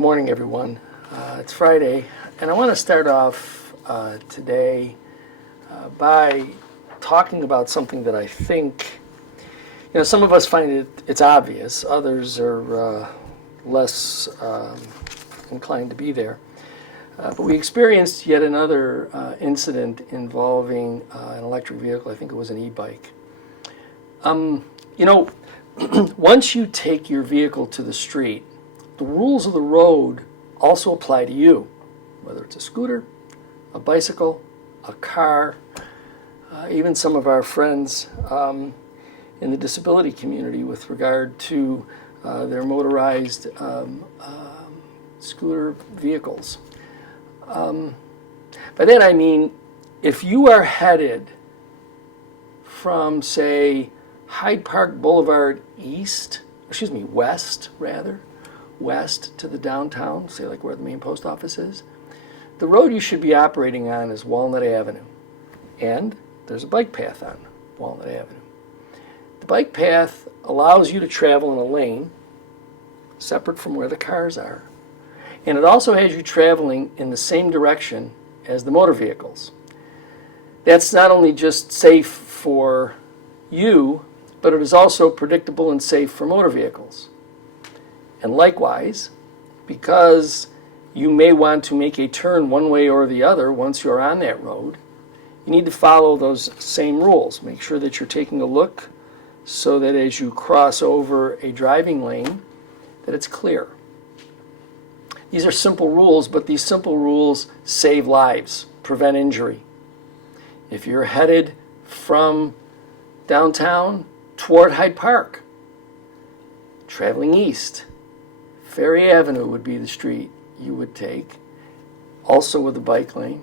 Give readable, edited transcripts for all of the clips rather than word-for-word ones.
morning, everyone. It's Friday, and I want to start off today by talking about something that I think, some of us find it's obvious, others are less inclined to be there. But we experienced yet another incident involving an electric vehicle. I think it was an e-bike. Once you take your vehicle to the street, the rules of the road also apply to you, whether it's a scooter, a bicycle, a car, even some of our friends in the disability community with regard to their motorized scooter vehicles. By that I mean, if you are headed from, say, Hyde Park Boulevard west to the downtown, say like where the main post office is, the road you should be operating on is Walnut Avenue. And there's a bike path on Walnut Avenue. The bike path allows you to travel in a lane separate from where the cars are. And it also has you traveling in the same direction as the motor vehicles. That's not only just safe for you, but it is also predictable and safe for motor vehicles. And likewise, because you may want to make a turn one way or the other once you're on that road, you need to follow those same rules. Make sure that you're taking a look so that as you cross over a driving lane, that it's clear. These are simple rules, but these simple rules save lives, prevent injury. If you're headed from downtown toward Hyde Park, traveling east, Ferry Avenue would be the street you would take, also with the bike lane,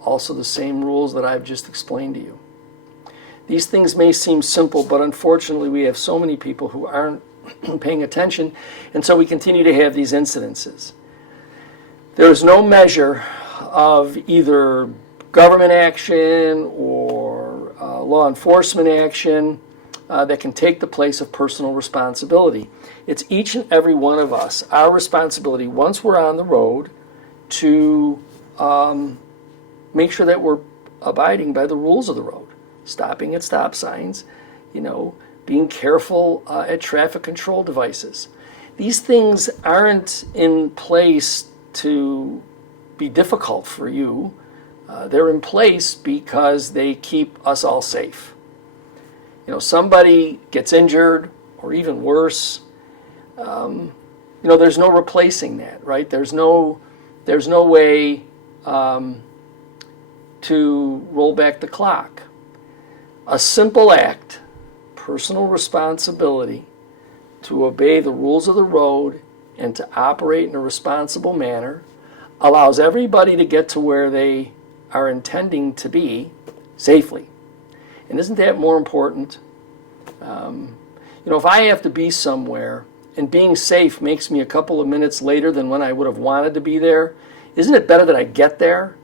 also the same rules that I've just explained to you. These things may seem simple, but unfortunately we have so many people who aren't paying attention, and so we continue to have these incidences. There is no measure of either government action or law enforcement action that can take the place of personal responsibility. It's each and every one of us, our responsibility, once we're on the road, to make sure that we're abiding by the rules of the road, stopping at stop signs, being careful at traffic control devices. These things aren't in place to be difficult for you. They're in place because they keep us all safe. Somebody gets injured, or even worse, there's no replacing that, right? There's no way to roll back the clock. A simple act, personal responsibility to obey the rules of the road and to operate in a responsible manner allows everybody to get to where they are intending to be safely. And isn't that more important? If I have to be somewhere and being safe makes me a couple of minutes later than when I would have wanted to be there, isn't it better that I get there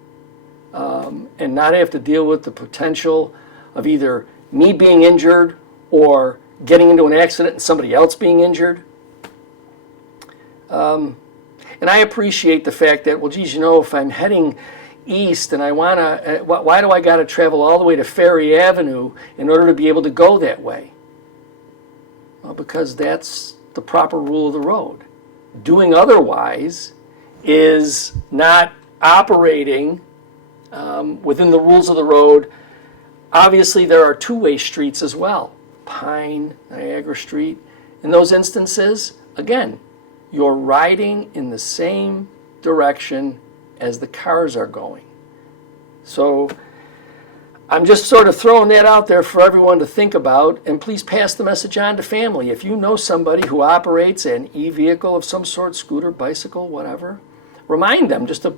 and not have to deal with the potential of either me being injured or getting into an accident and somebody else being injured? And I appreciate the fact that, if I'm heading east and I want to, why do I got to travel all the way to Ferry Avenue in order to be able to go that way? Well, because that's the proper rule of the road. Doing otherwise is not operating within the rules of the road. Obviously, there are two-way streets as well, Pine, Niagara Street. In those instances, again, you're riding in the same direction as the cars are going. So I'm just sort of throwing that out there for everyone to think about, and please pass the message on to family. If you know somebody who operates an e-vehicle of some sort, scooter, bicycle, whatever, remind them just to,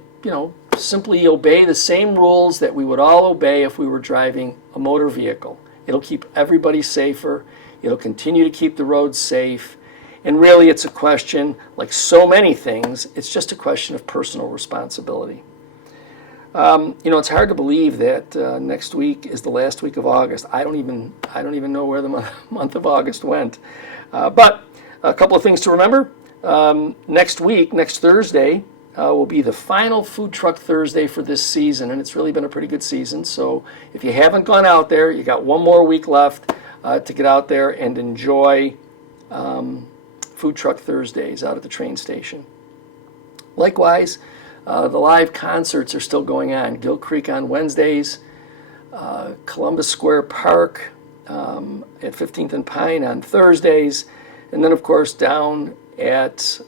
simply obey the same rules that we would all obey if we were driving a motor vehicle. It'll keep everybody safer. It'll continue to keep the roads safe. And really, it's a question, like so many things, it's just a question of personal responsibility. It's hard to believe that next week is the last week of August. I don't even know where the month of August went. But a couple of things to remember. Next week, next Thursday, will be the final Food Truck Thursday for this season, and it's really been a pretty good season. So if you haven't gone out there, you got one more week left to get out there and enjoy Food Truck Thursdays out at the train station. Likewise, the live concerts are still going on. Gill Creek on Wednesdays, Columbus Square Park at 15th and Pine on Thursdays, and then of course down at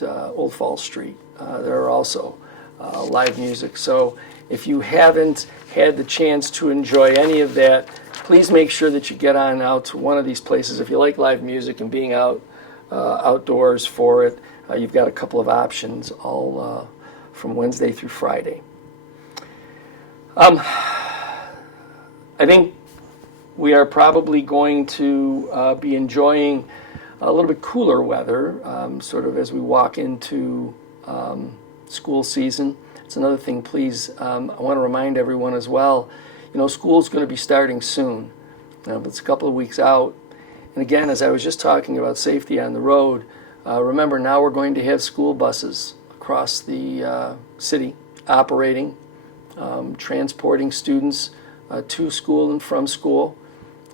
Old Falls Street. There are also live music. So if you haven't had the chance to enjoy any of that, please make sure that you get on out to one of these places. If you like live music and being outdoors for it, you've got a couple of options all from Wednesday through Friday. I think we are probably going to be enjoying a little bit cooler weather, sort of as we walk into school season. It's another thing, please, I want to remind everyone as well, school's going to be starting soon. It's a couple of weeks out. And again, as I was just talking about safety on the road, remember now we're going to have school buses across the city operating, transporting students to school and from school.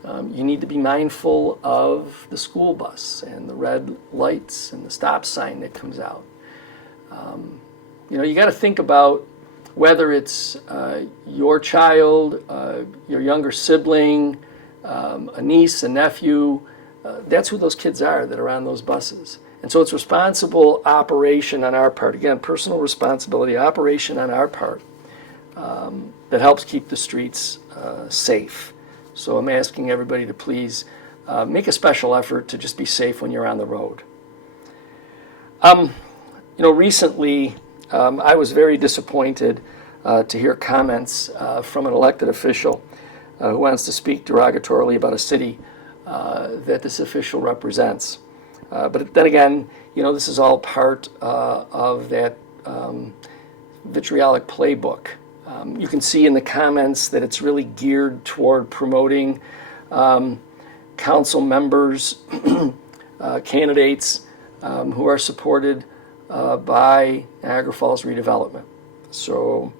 You need to be mindful of the school bus and the red lights and the stop sign that comes out. You got to think about whether it's your child, your younger sibling, a niece, a nephew. That's who those kids are that are on those buses. And so it's responsible operation on our part. Again, personal responsibility, operation on our part that helps keep the streets safe. So I'm asking everybody to please make a special effort to just be safe when you're on the road. Recently I was very disappointed to hear comments from an elected official who wants to speak derogatorily about a city that this official represents. But then again, this is all part of that vitriolic playbook. You can see in the comments that it's really geared toward promoting council members, candidates who are supported by Niagara Falls redevelopment. So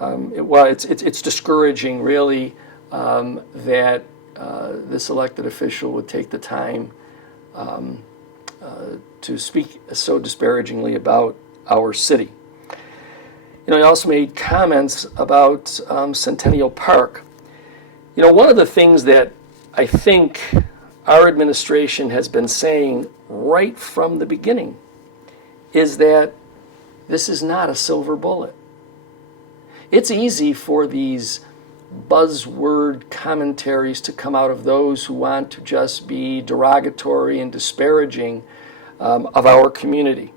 it's discouraging, really, that this elected official would take the time to speak so disparagingly about our city. He also made comments about Centennial Park. One of the things that I think our administration has been saying right from the beginning is that this is not a silver bullet. It's easy for these buzzword commentaries to come out of those who want to just be derogatory and disparaging of our community.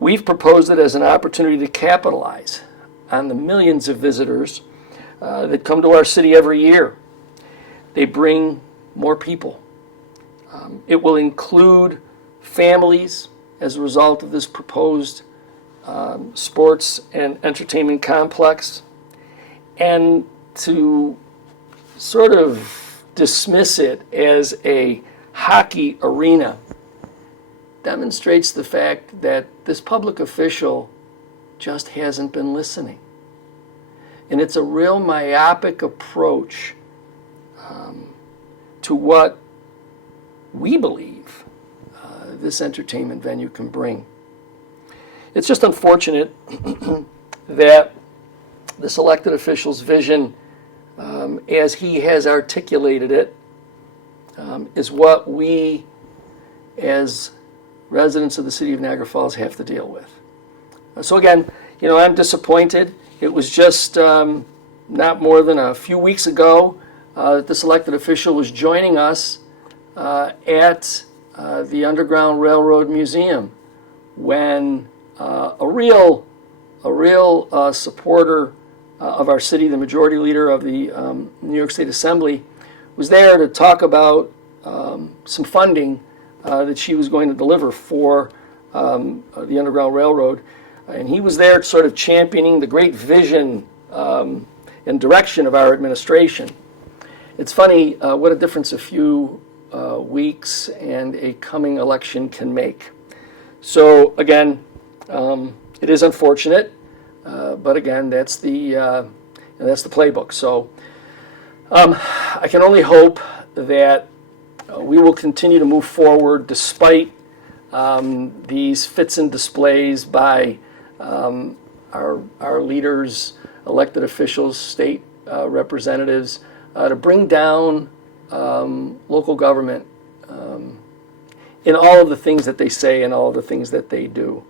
We've proposed it as an opportunity to capitalize on the millions of visitors that come to our city every year. They bring more people. It will include families as a result of this proposed sports and entertainment complex. And to sort of dismiss it as a hockey arena demonstrates the fact that this public official just hasn't been listening. And it's a real myopic approach to what we believe this entertainment venue can bring. It's just unfortunate that this elected official's vision, as he has articulated it, is what we as residents of the city of Niagara Falls have to deal with. So again, I'm disappointed. It was just not more than a few weeks ago that this elected official was joining us at the Underground Railroad Museum when a real supporter of our city, the majority leader of the New York State Assembly, was there to talk about some funding that she was going to deliver for the Underground Railroad. And he was there sort of championing the great vision and direction of our administration. It's funny what a difference a few weeks and a coming election can make. So again, it is unfortunate, but again, that's the playbook. So I can only hope that we will continue to move forward despite these fits and displays by our leaders, elected officials, state representatives, to bring down local government in all of the things that they say and all of the things that they do.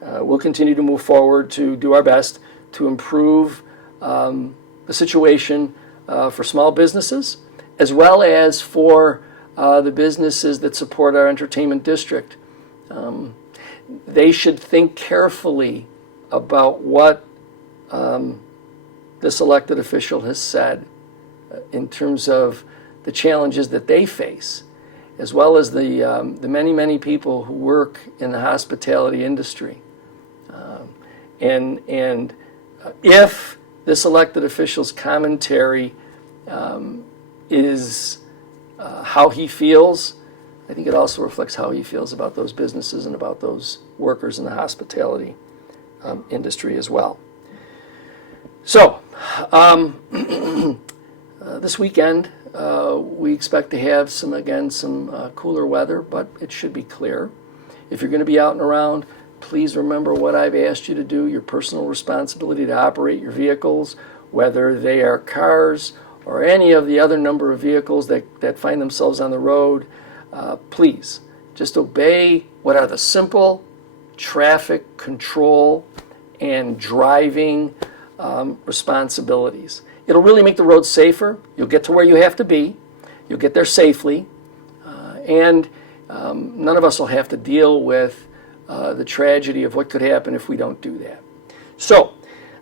We'll continue to move forward to do our best to improve the situation for small businesses, as well as for the businesses that support our entertainment district. They should think carefully about what this elected official has said in terms of the challenges that they face, as well as the many, many people who work in the hospitality industry. And if this elected official's commentary is how he feels, I think it also reflects how he feels about those businesses and about those workers in the hospitality industry as well. So, this weekend, we expect to have some cooler weather, but it should be clear. If you're going to be out and around, please remember what I've asked you to do, your personal responsibility to operate your vehicles, whether they are cars or any of the other number of vehicles that find themselves on the road. Please, just obey what are the simple traffic control and driving responsibilities. It'll really make the roads safer. You'll get to where you have to be. You'll get there safely. And none of us will have to deal with the tragedy of what could happen if we don't do that. So,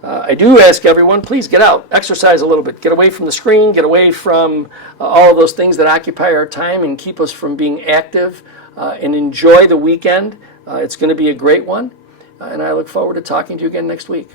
I do ask everyone, please get out, exercise a little bit, get away from the screen, get away from all of those things that occupy our time and keep us from being active, and enjoy the weekend. It's going to be a great one, and I look forward to talking to you again next week.